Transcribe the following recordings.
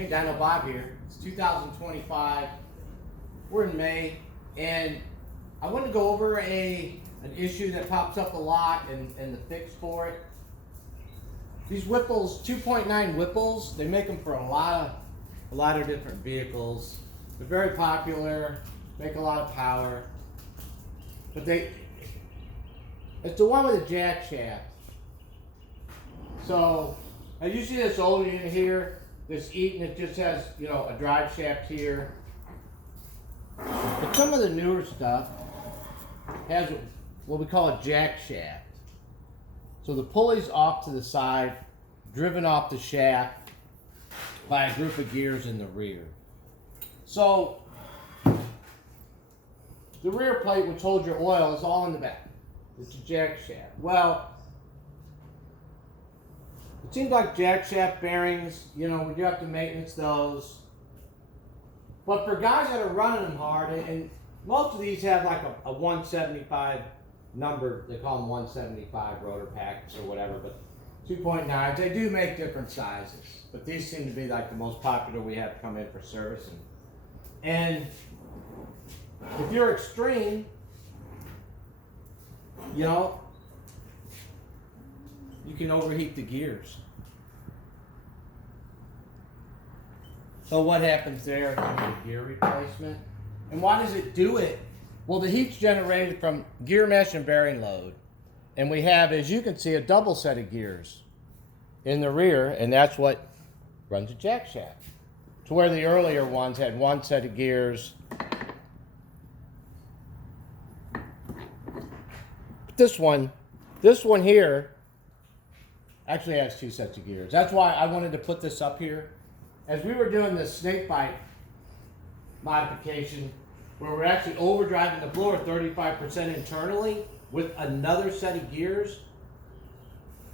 Hey, Dino Bob here. It's 2025. We're in May, and I want to go over an issue that pops up a lot and the fix for it. These Whipples, 2.9 Whipples, they make them for a lot of different vehicles. They're very popular, make a lot of power, but it's the one with the jack shaft. So as you see this old unit here, this Eaton, it just has, you know, a drive shaft here. But some of the newer stuff has what we call a jack shaft. So the pulley's off to the side, driven off the shaft by a group of gears in the rear. So the rear plate, which holds your oil, is all in the back. It's a jack shaft. Well, it seems like jack shaft bearings, you know, we do have to maintenance those. But for guys that are running them hard, and most of these have like a 175 number, they call them 175 rotor packs or whatever, but 2.9s, they do make different sizes. But these seem to be like the most popular we have come in for servicing. And if you're extreme, you know, you can overheat the gears. So what happens there? Gear replacement. And why does it do it? Well, the heat's generated from gear mesh and bearing load. And we have, as you can see, a double set of gears in the rear, and that's what runs a jack shaft. To where the earlier ones had one set of gears. This one here actually has two sets of gears. That's why I wanted to put this up here. As we were doing the snake bite modification, where we're actually overdriving the blower 35% internally with another set of gears,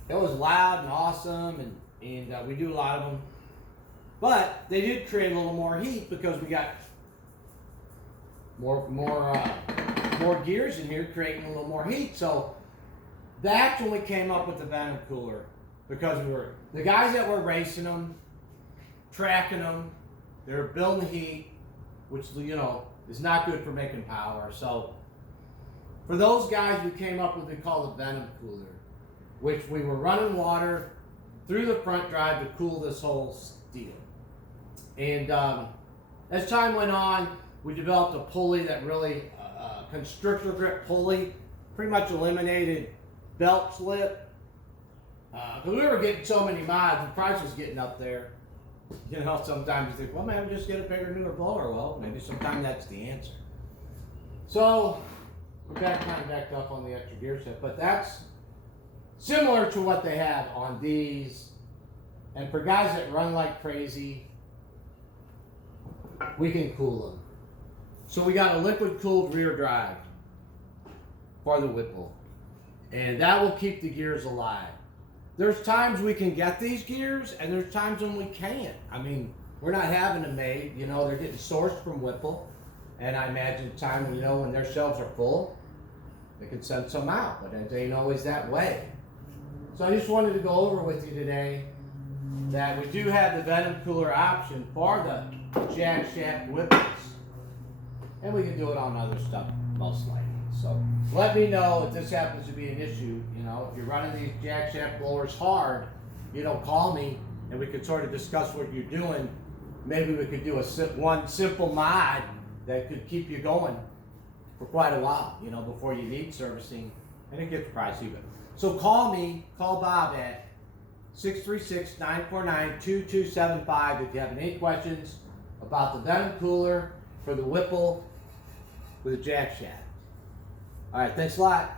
it was loud and awesome, and we do a lot of them. But they did create a little more heat because we got more gears in here creating a little more heat. So that's when we came up with the Venom Cooler, because the guys that were racing them, tracking them, they were building the heat, which, you know, is not good for making power. So for those guys, we came up with what we call the Venom Cooler, which we were running water through the front drive to cool this whole steel. And as time went on, we developed a pulley that really, constrictor grip pulley, pretty much eliminated belt slip. Because we were getting so many mods, the price was getting up there. You know, sometimes you think, well, maybe just get a bigger, newer blower. Well, maybe sometimes that's the answer. So we're kind of backed up on the extra gear set, but that's similar to what they have on these. And for guys that run like crazy, we can cool them. So we got a liquid cooled rear drive for the Whipple, and that will keep the gears alive. There's times we can get these gears, and there's times when we can't. I mean, we're not having them made. You know, they're getting sourced from Whipple, and I imagine time, you know, when their shelves are full, they can send some out, but it ain't always that way. So I just wanted to go over with you today that we do have the Venom Cooler option for the jack shaft Whipples, and we can do it on other stuff most likely. So let me know if this happens to be an issue. You know, if you're running these jack shaft blowers hard, you know, call me and we could sort of discuss what you're doing. Maybe we could do one simple mod that could keep you going for quite a while, you know, before you need servicing, and it gets pricey. So call Bob at 636-949-2275 if you have any questions about the Venom Cooler for the Whipple with a jack shaft. All right, thanks a lot.